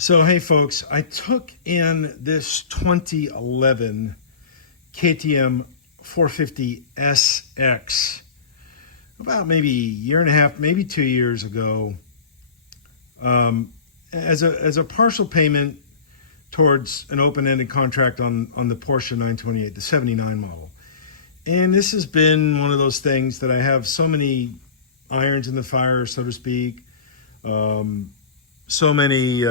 So, hey folks, I took in this 2011 KTM 450 SX about maybe a year and a half, maybe 2 years ago, as a partial payment towards an open-ended contract on the Porsche 928, the 79 model. And this has been one of those things that I have so many irons in the fire, so to speak. So many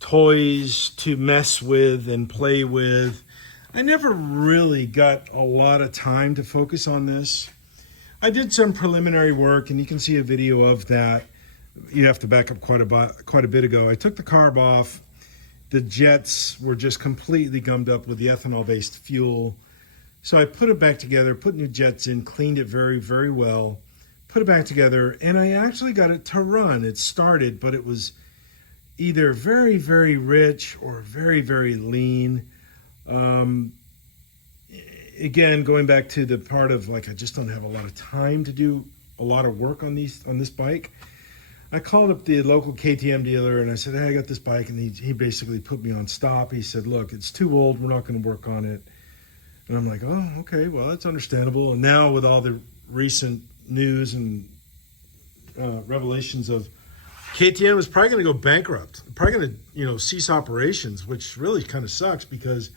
toys to mess with and play with. I never really got a lot of time to focus on this. I did some preliminary work, and you can see a video of that. You have to back up quite a bit ago. I took the carb off. The jets were just completely gummed up with the ethanol-based fuel. So I put it back together, put new jets in, cleaned it very, very well, put it back together, and I actually got it to run. It started, but it was either very, very rich or very, very lean. Again, going back to the part of like, I just don't have a lot of time to do a lot of work on this bike. I called up the local KTM dealer and I said, hey, I got this bike, and he basically put me on stop. He said, look, it's too old, we're not going to work on it. And I'm like, oh, okay, well, that's understandable. And now with all the recent news and revelations of KTM is probably going to go bankrupt, probably going to cease operations, which really kind of sucks because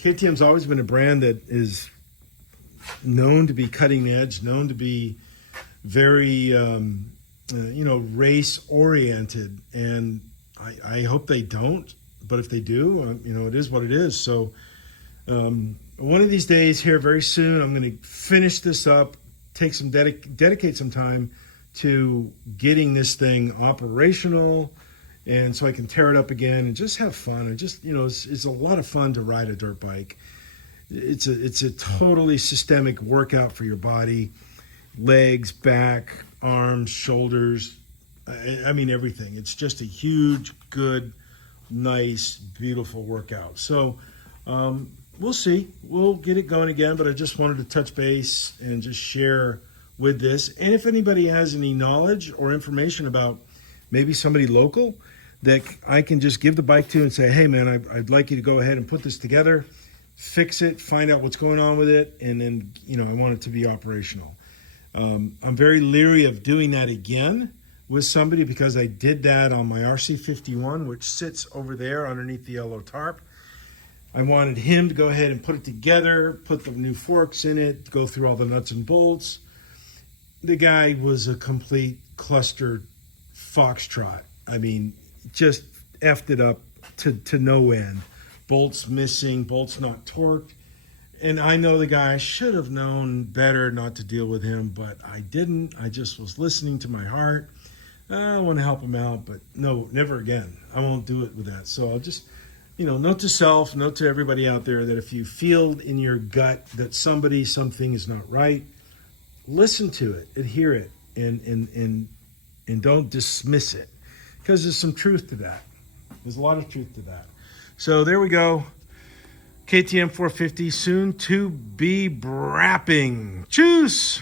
KTM's always been a brand that is known to be cutting edge, known to be very race oriented, and I hope they don't, but if they do, it is what it is. So one of these days here very soon, I'm going to finish this up, take some dedicate some time to getting this thing operational, and so I can tear it up again and just have fun. And just, it's a lot of fun to ride a dirt bike. It's a totally systemic workout for your body, legs, back, arms, shoulders. I mean, everything. It's just a huge, good, nice, beautiful workout. So we'll see. We'll get it going again, but I just wanted to touch base and just share with this. And if anybody has any knowledge or information about maybe somebody local that I can just give the bike to and say, hey man, I'd like you to go ahead and put this together, fix it, find out what's going on with it, and then, I want it to be operational. I'm very leery of doing that again with somebody because I did that on my RC51, which sits over there underneath the yellow tarp. I wanted him to go ahead and put it together, put the new forks in it, go through all the nuts and bolts. The guy was a complete cluster foxtrot. I mean, just effed it up to no end. Bolts missing, bolts not torqued. And I know the guy, should have known better not to deal with him, but I didn't. I just was listening to my heart. I want to help him out, but no, never again. I won't do it with that. So I'll just, note to self, note to everybody out there that if you feel in your gut that something is not right, listen to it, adhere it, and don't dismiss it, because there's some truth to that. There's a lot of truth to that. So there we go. KTM 450 soon to be wrapping. Cheers.